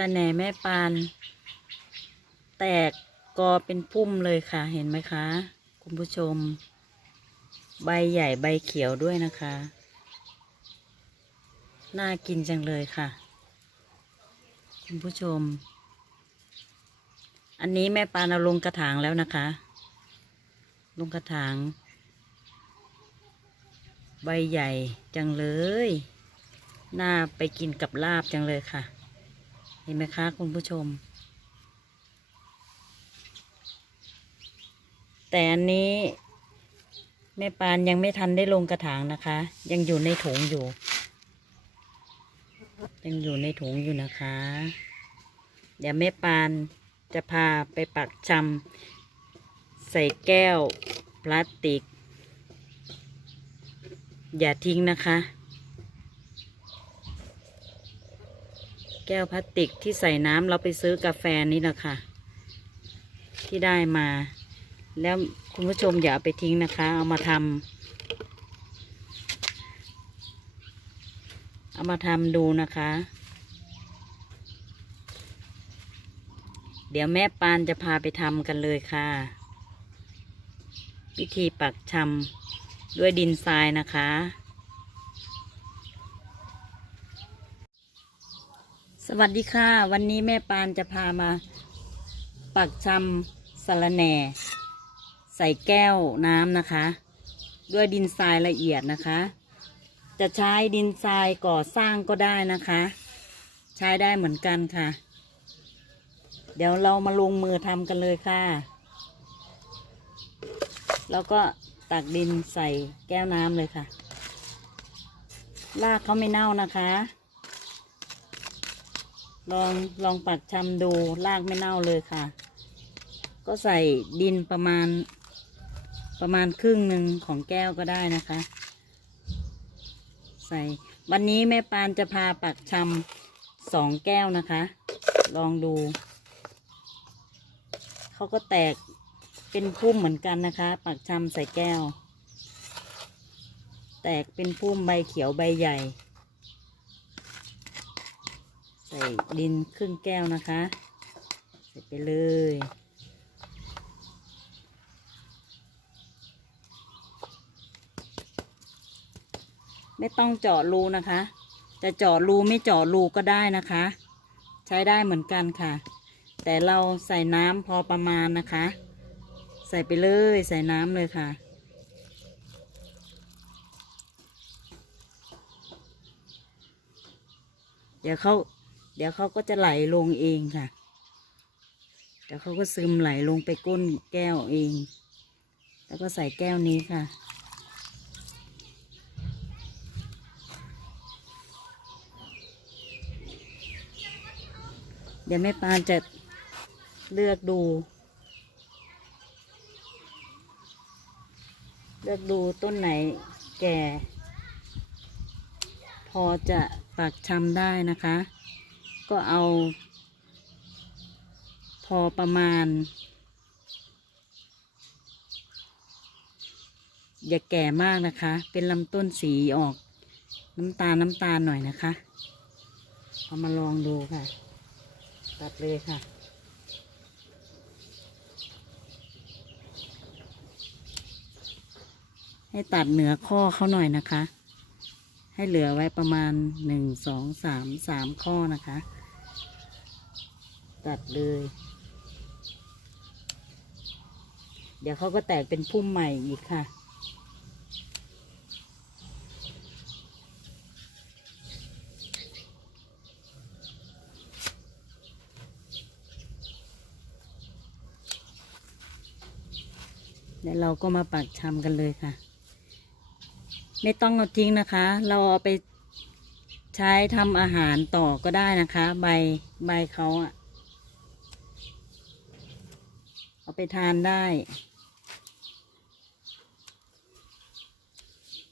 ละแหน่แม่ปาน แตกกอเป็นพุ่มเลยค่ะ เห็นไหมคะ คุณผู้ชม ใบใหญ่ใบเขียวด้วยนะคะ น่ากินจังเลยค่ะ คุณผู้ชม อันนี้แม่ปานเอาลงกระถางแล้วนะคะ ลงกระถาง ใบใหญ่จังเลย น่าไปกินกับลาบจังเลยค่ะ ห็นไหมคะคุณผู้ชม แต่อันนี้แม่ปานยังไม่ทันได้ลงกระถางนะคะ ยังอยู่ในถุงอยู่ ยังอยู่ในถุงอยู่นะคะ เดี๋ยวแม่ปานจะพาไปปักชำใส่แก้วพลาสติก อย่าทิ้งนะคะ แก้วพลาสติกที่ใส่น้ำเราไปซื้อกาแฟนี่นะคะที่ได้มา แล้วคุณผู้ชมอย่าเอาไปทิ้งนะคะ เอามาทำเอามาทำดูนะคะ เดี๋ยวแม่ปานจะพาไปทำกันเลยค่ะ วิธีปักชำด้วยดินทรายนะคะ สวัสดีค่ะ วันนี้แม่ปานจะพามาปักชำสะระแหน่ ใส่แก้วน้ำนะคะ ด้วยดินทรายละเอียดนะคะ จะใช้ดินทรายก่อสร้างก็ได้นะคะ ใช้ได้เหมือนกันค่ะ เดี๋ยวเรามาลงมือทำกันเลยค่ะ แล้วก็ตักดินใส่แก้วน้ำเลยค่ะรากเขาไม่เน่านะคะ ลองลองปักชำดูรากไม่เน่าเลยค่ะ ก็ใส่ดินประมาณ ประมาณครึ่งหนึ่งของแก้วก็ได้นะคะ ใส่ วันนี้แม่ปานจะพาปักชำสองแก้วนะคะ ลองดูเขาก็แตกเป็นพุ่มเหมือนกันนะคะ ปักชำใส่แก้ว แตกเป็นพุ่มใบเขียวใบใหญ่ ส่ดินครึ่งแก้วนะคะ ใส่ไปเลย ไม่ต้องเจาะรูนะคะ จะเจาะรูไม่เจาะรูก็ได้นะคะ ใช้ได้เหมือนกันค่ะ แต่เราใส่น้ำพอประมาณนะคะ ใส่ไปเลยใส่น้ำเลยค่ะเดี๋ยวเขา เดี๋ยวเขาก็จะไหลลงเองค่ะเดี๋ยวเขาก็ซึมไหลลงไปก้นแก้วเอง แล้วก็ใส่แก้วนี้ค่ะ เดี๋ยวแม่ปานจะเลือกดู เลือกดูต้นไหนแก่ พอจะปักชำได้นะคะ ก็เอา พอประมาณ อย่าแก่มากนะคะ เป็นลำต้นสีออก น้ำตาลน้ำตาลหน่อยนะคะ เอามาลองดูค่ะ ตัดเลยค่ะให้ตัดเหนือข้อเขาหน่อยนะคะ ให้เหลือไว้ประมาณหนึ่งสองสามสามข้อนะคะัดเลย เดี๋ยวเขาก็แตกเป็นพุ่มใหม่อีกค่ะ เดี๋ยวเราก็มาปักชำกันเลยค่ะ ไม่ต้องเอาทิ้งนะคะ เราเอาไปใช้ทำอาหารต่อก็ได้นะคะ ใบใบเขาอะเอา ไปทานได้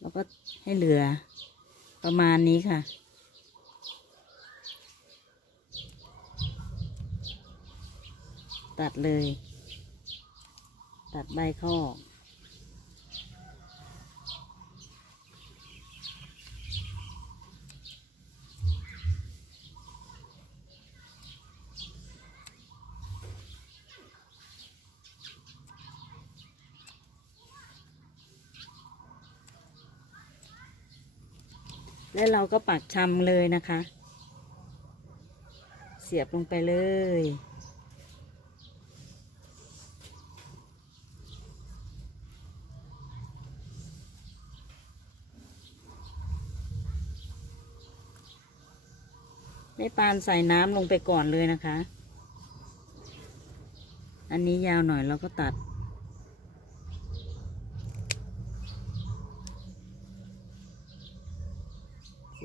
แล้วก็ให้เหลือประมาณนี้ค่ะ ตัดเลย ตัดใบเขาอ และเราก็ปักชำเลยนะคะ เสียบลงไปเลยแม่ปานใส่น้ำลงไปก่อนเลยนะคะ อันนี้ยาวหน่อยเราก็ตัด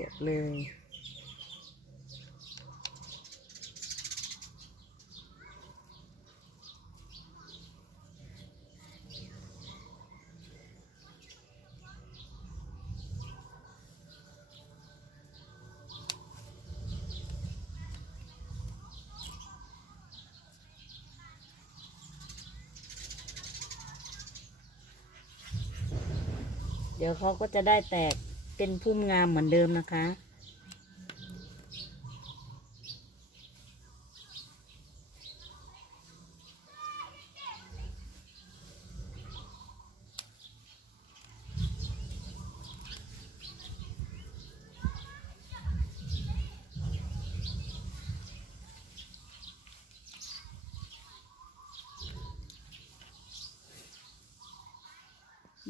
เสียบเลย เดี๋ยวเขาก็จะได้แตก เป็นพุ่มงามเหมือนเดิมนะคะ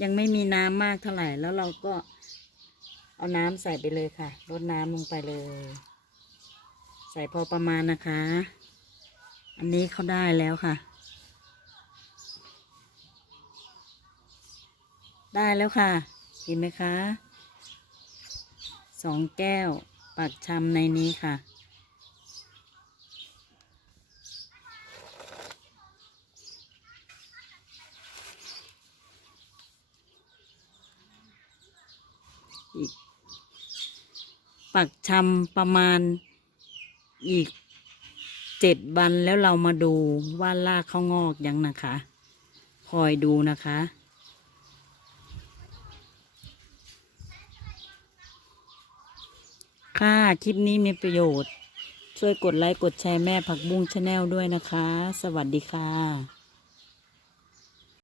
ยังไม่มีน้ำมากเท่าไหร่แล้วเราก็ เอาน้ำใส่ไปเลยค่ะลดน้ำลงไปเลย ใส่พอประมาณนะคะ อันนี้เขาได้แล้วค่ะ ได้แล้วค่ะ เห็นไหมคะสองแก้วปักชำในนี้ค่ะ อีก ปักชำประมาณอีกเจ็ดวันแล้วเรามาดูว่าลากเขางอกยังนะคะ คอยดูนะคะ ค่ะ คลิปนี้มีประโยชน์ ช่วยกดไลค์ กดแชร์แม่ผักบุ้งชาแนลด้วยนะคะ สวัสดีค่ะ